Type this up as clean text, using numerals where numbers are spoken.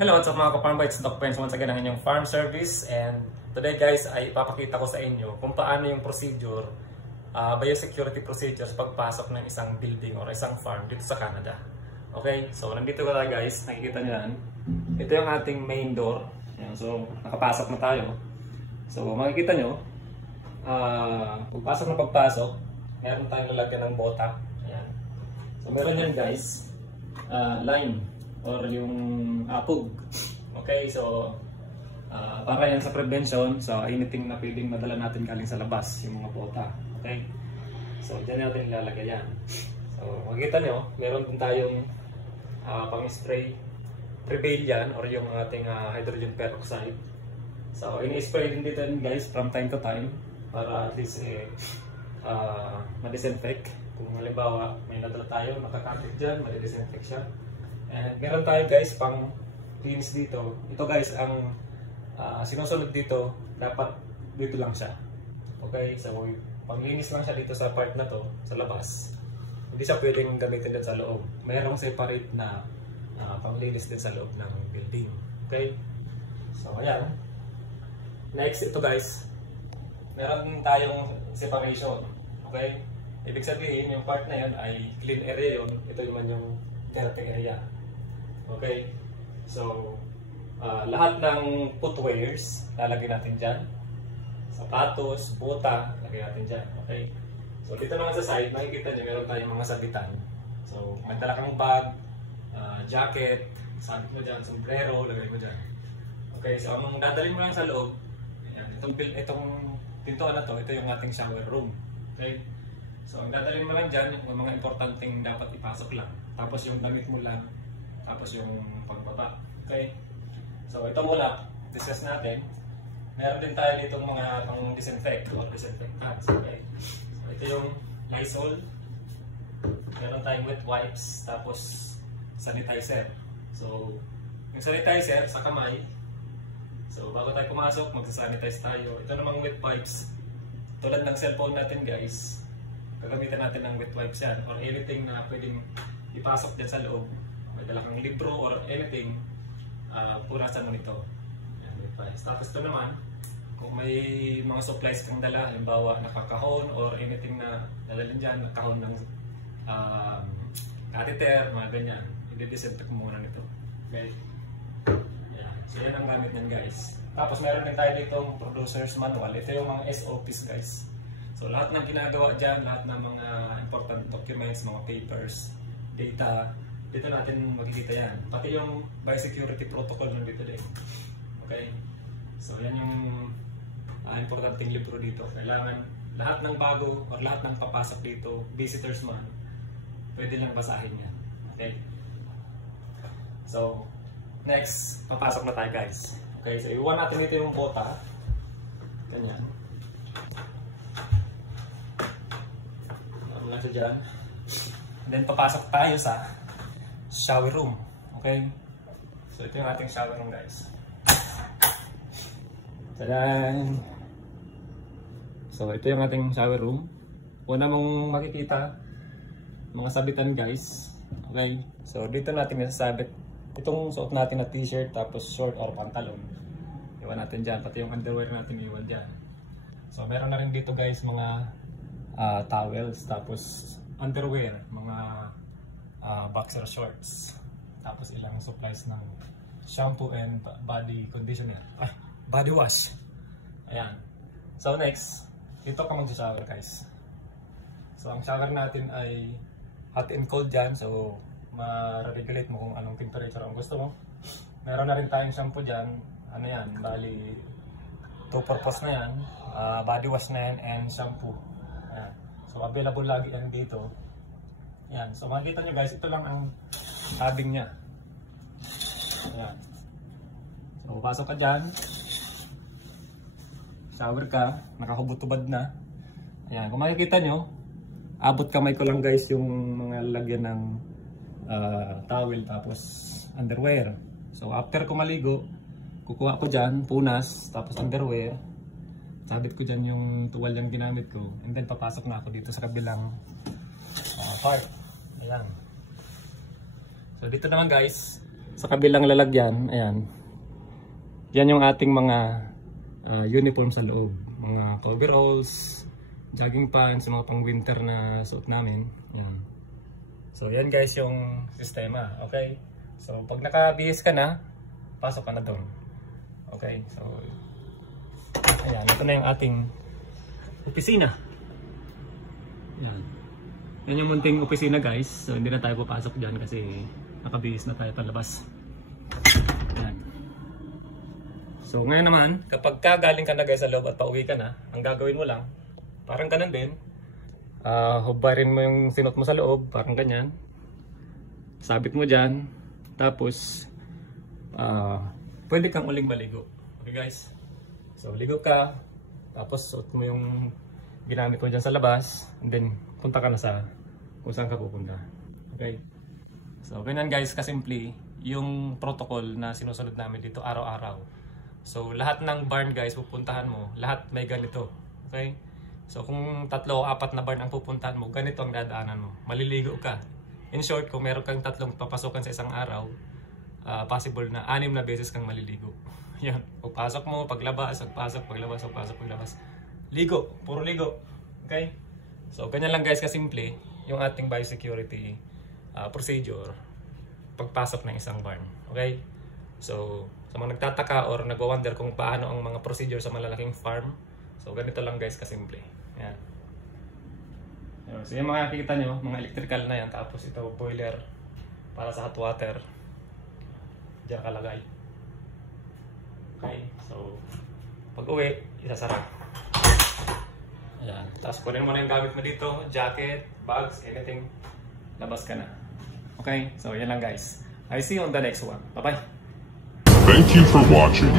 Hello, what's up mga ka-farm bites? Doc Pence once again ang inyong farm service, and today guys ay ipapakita ko sa inyo kung paano yung procedure, biosecurity procedures pagpasok ng isang building or isang farm dito sa Canada. Okay, so nandito ka guys, nakikita nyo yan. Ito yung ating main door. Ayan, so nakapasok na tayo. So makikita nyo, pagpasok, meron tayong lalagyan ng bota. Ayan. So meron yan guys, line or yung apog. Okay, so para yan sa prevention, so anything na pwedeng madala natin galing sa labas, yung mga bota. Okay, so dyan natin ilalagay yan. So makikita nyo, meron din tayong pang-spray Prevail yan, or yung ating hydrogen peroxide. So ini-spray din dito guys from time to time para at least ma-disinfect. Kung halimbawa may nadala tayo, nakakapit dyan, ma-disinfect siya. And meron tayo guys pang cleans dito. Ito guys ang sinusunod dito, dapat dito lang siya. Okay, so panglinis lang siya dito sa part na to, sa labas. Hindi siya pwedeng gamitin din sa loob. Mayroong separate na panglinis din sa loob ng building. Okay, so ayan. Next, ito guys, meron tayong separation. Okay, ibig sabihin yung part na yun ay clean area yun. Ito naman yung dirty area. Okay, so lahat ng footwears lalagyan natin dyan. Sapatos, bota, lagyan natin dyan. Okay, so dito naman sa side, makikita nyo meron tayong mga sabitan. So may dala kang bag, jacket, sabit mo dyan, sombrero, lagay mo dyan. Okay, so ang dadalhin mo lang sa loob, itong pintuan na to, ito yung ating shower room. Okay, so ang dadalhin mo lang dyan, yung mga importanteng dapat ipasok lang. Tapos yung damit mo lang, tapos yung pagbaba. Okay, so ito muna, discuss natin. Meron din tayo ditong mga pang-disinfect or disinfectants. Okay, so ito yung Lysol. Meron tayong wet wipes, tapos sanitizer. So yung sanitizer sa kamay. So bago tayo pumasok, magsasanitize tayo. Ito namang wet wipes. Tulad ng cellphone natin guys, gagamitan natin ng wet wipes yan, or anything na pwedeng ipasok dyan sa loob. May dala kang libro or anything, punasan mo nito. Yan, wet wipes. Tapos ito naman, kung may mga supplies kang dala, halimbawa nakakahon or anything na dadalhin dyan, nakahon ng catheter, mga ganyan, i-disinfect mo muna nito. Okay, yeah. So yan ang gamit nyan guys. Tapos meron din tayo ditong producer's manual. Ito yung mga SOPs guys. So lahat ng ginagawa dyan, lahat ng mga important documents, mga papers, data, dito natin makikita yan. Pati yung biosecurity protocol nandito din. Okay, so yan yung importanteng libro dito. Kailangan lahat ng bago or lahat ng papasok dito, visitors man, pwede lang basahin yan. Okay, so next, papasok na tayo guys. Okay, so iwan natin dito yung bota. Ganyan. Lang siya dyan. And then papasok tayo sa shower room. Okay, so ito yung ating shower room guys. Tadaan! So ito yung ating shower room. Una mong makikita mga sabitan guys. Okay, so dito natin nasasabit itong suot natin na t-shirt, tapos short or pantalon. Iwan natin dyan, pati yung underwear natin iwan dyan. So meron na rin dito guys mga towels, tapos underwear, mga boxer shorts, tapos ilang supplies ng shampoo and body conditioner, body wash. Ayan. So next, dito ka mag-shower guys. So ang shower natin ay hot and cold dyan, so ma-regulate mo kung anong temperature ang gusto mo. Meron na rin tayong shampoo dyan, ano yan, bali 2 purpose na yan, body wash na yan and shampoo. Ayan. So available lagi yan dito. Ayan. So makikita nyo guys, ito lang ang tabing nya. Ayan. So pasok ka dyan, shower ka, nakahubot-tubad na. Ayan. Kung makikita nyo, abot kamay ko lang guys yung mga lagyan ng towel tapos underwear. So after ko maligo, kukuha ko dyan, punas, tapos underwear. Sabit ko dyan yung tuwal yung ginamit ko. And then papasok na ako dito sa kabilang part. Ayan. So dito naman guys, sa kabilang lalagyan, ayan. Yan yung ating mga uniform sa loob. Mga coveralls, jogging pants, mga pang winter na suot namin. Ayan. So yan guys yung sistema. Okay? So pag nakabihis ka na, pasok ka na doon. Okay? So ayan, ito na yung ating opisina. Ayan. Yan yung munting opisina guys. So hindi na tayo papasok dyan kasi nakabihis na tayo palabas. Ayan. So ngayon naman, kapag galing ka na guys sa loob at pauwi ka na, ang gagawin mo lang, parang ganun din. Hubarin mo yung sinot mo sa loob, parang ganyan. Sabit mo dyan. Tapos, pwede kang uling maligo. Okay guys? So ligo ka, tapos suot mo yung ginamit mo dyan sa labas, and then punta ka na sa kung saan ka pupunta. Okay? So ganyan guys, kasimple yung protocol na sinusunod namin dito araw-araw. So lahat ng barn guys pupuntahan mo, lahat may ganito. Okay? So kung 3 o 4 na barn ang pupuntahan mo, ganito ang dadaanan mo. Maliligo ka. In short, kung meron kang 3 papasukan sa isang araw, possible na 6 na beses kang maliligo. Yan. Pagpasok mo, paglabas, pagpasok, paglabas, pagpasok, paglabas. Ligo. Puro ligo. Okay? So, ganyan lang guys kasimple yung ating biosecurity procedure pagpasok ng isang barn. Okay? So, sa mga nagtataka or nagwa-wonder kung paano ang mga procedure sa malalaking farm, so ganito lang guys kasimple. Yan. So, yung mga nakikita nyo, mga electrical na yan. Tapos ito, boiler para sa hot water. Diyan kalagay. Okay, so pag uwi, isasara. Ayan. Tapos kunin mo na yung gamit mo dito, jacket, bags, anything. Labas ka na. Okay, so yan lang guys. I see you on the next one. Bye-bye. Thank you for watching.